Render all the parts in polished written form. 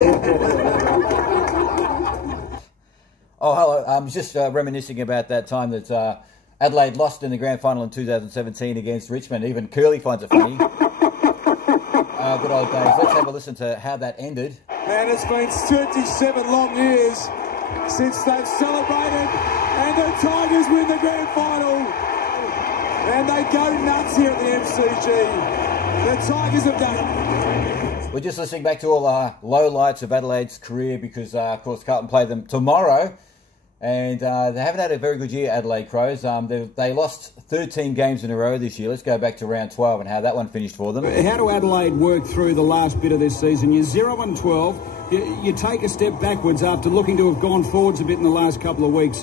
Oh, hello. I'm just reminiscing about that time that Adelaide lost in the grand final in 2017 against Richmond. Even Curly finds it funny. Good old days. Let's have a listen to how that ended. And it's been 37 long years since they've celebrated, and the Tigers win the grand final. And they go nuts here at the MCG. The Tigers have done it. We're just listening back to all the lowlights of Adelaide's career because, of course, Carlton play them tomorrow. And they haven't had a very good year, Adelaide Crows. They lost 13 games in a row this year. Let's go back to round 12 and how that one finished for them. How do Adelaide work through the last bit of this season? You're 0-12. You take a step backwards after looking to have gone forwards a bit in the last couple of weeks.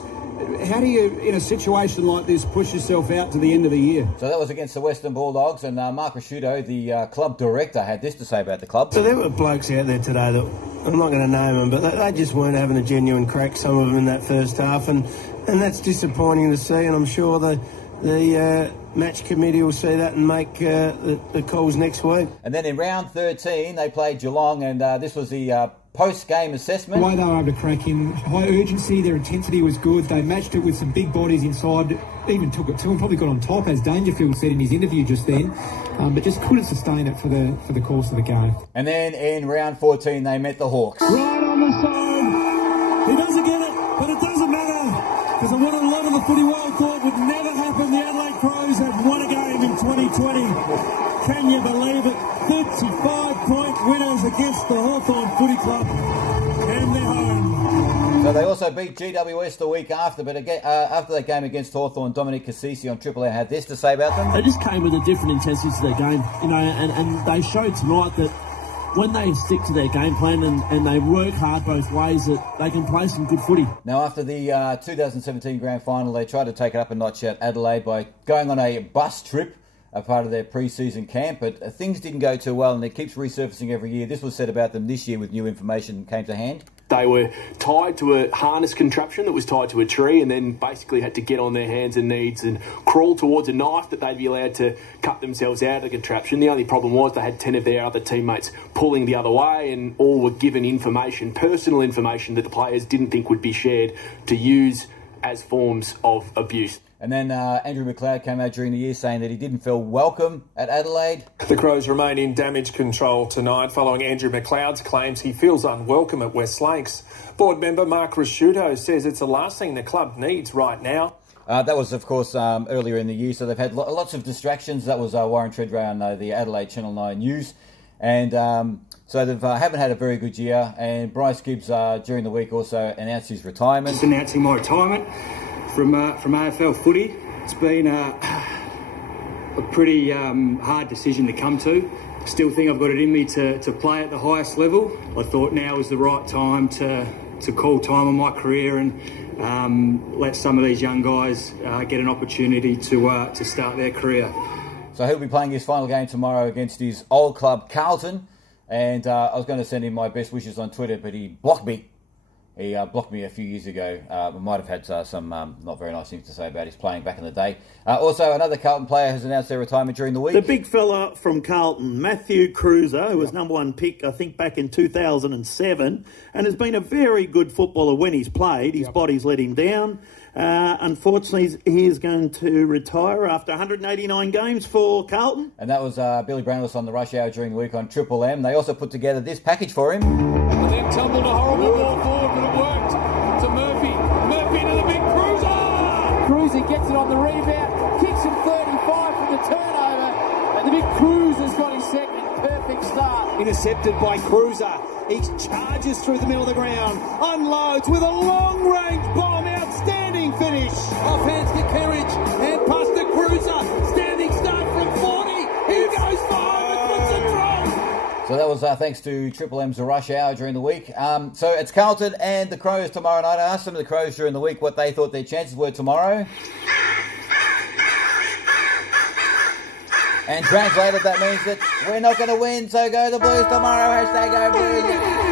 How do you, in a situation like this, push yourself out to the end of the year? So that was against the Western Bulldogs, and Mark Rasciuto, the club director, had this to say about the club. So there were blokes out there today that, I'm not going to name them, but they just weren't having a genuine crack, some of them in that first half, and that's disappointing to see, and I'm sure the match committee will see that and make the calls next week. And then in round 13, they played Geelong, and this was the post-game assessment. The way they were able to crack in, high urgency, their intensity was good. They matched it with some big bodies inside, even took it to them, probably got on top, as Dangerfield said in his interview just then, but just couldn't sustain it for the course of the game. And then in round 14, they met the Hawks. Right on the side. He doesn't get it, but it doesn't matter, because what a lot of the footy world thought would never happen. The Adelaide Crows have won a game in 2020. Can you believe it? 35-point winners against the Hawthorn Footy Club, and they're home. So they also beat GWS the week after, but again, after that game against Hawthorn, Dominic Cassisi on Triple M had this to say about them. They just came with a different intensity to their game, you know, and they showed tonight that when they stick to their game plan and they work hard both ways, that they can play some good footy. Now, after the 2017 grand final, they tried to take it up a notch at Adelaide by going on a bus trip, a part of their pre-season camp, but things didn't go too well, and it keeps resurfacing every year. This was said about them this year with new information came to hand. They were tied to a harness contraption that was tied to a tree, and then basically had to get on their hands and knees and crawl towards a knife that they'd be allowed to cut themselves out of the contraption. The only problem was they had 10 of their other teammates pulling the other way, and all were given information, personal information, that the players didn't think would be shared to use as forms of abuse. And then Andrew McLeod came out during the year saying that he didn't feel welcome at Adelaide. The Crows remain in damage control tonight following Andrew McLeod's claims he feels unwelcome at West Lakes. Board member Mark Rasciuto says it's the last thing the club needs right now. That was, of course, earlier in the year, so they've had lots of distractions. That was Warren Treadray on the Adelaide Channel 9 News. And so they haven't had a very good year. And Bryce Gibbs, during the week, also announced his retirement. Just announcing my retirement from AFL footy. It's been a pretty hard decision to come to. Still think I've got it in me to play at the highest level. I thought now was the right time to call time on my career and let some of these young guys get an opportunity to start their career. So he'll be playing his final game tomorrow against his old club, Carlton. And I was going to send him my best wishes on Twitter, but he blocked me. He blocked me a few years ago. We might have had some not very nice things to say about his playing back in the day. Also, another Carlton player has announced their retirement during the week. The big fella from Carlton, Matthew Cruiser, who was #1 pick, I think, back in 2007, and has been a very good footballer when he's played. His body's let him down. Unfortunately, he is going to retire after 189 games for Carlton. And that was Billy Brownless on the Rush Hour during the week on Triple M. They also put together this package for him. And then tumbled a horrible ball forward, but it worked to Murphy. Murphy to the big Cruiser! Cruiser gets it on the rebound, kicks him 35 from the turnover, and the big Cruiser's got his second. Perfect start. Intercepted by Cruiser. He charges through the middle of the ground, unloads with a long-range bomb. Outstanding finish. Offhands to Kerridge, and past the Cruiser. Standing start from 40. He goes for home and puts it through. So that was thanks to Triple M's Rush Hour during the week. So it's Carlton and the Crows tomorrow night. I asked some of the Crows during the week what they thought their chances were tomorrow. And translated, that means that we're not going to win, so go the Blues tomorrow. #go Blues.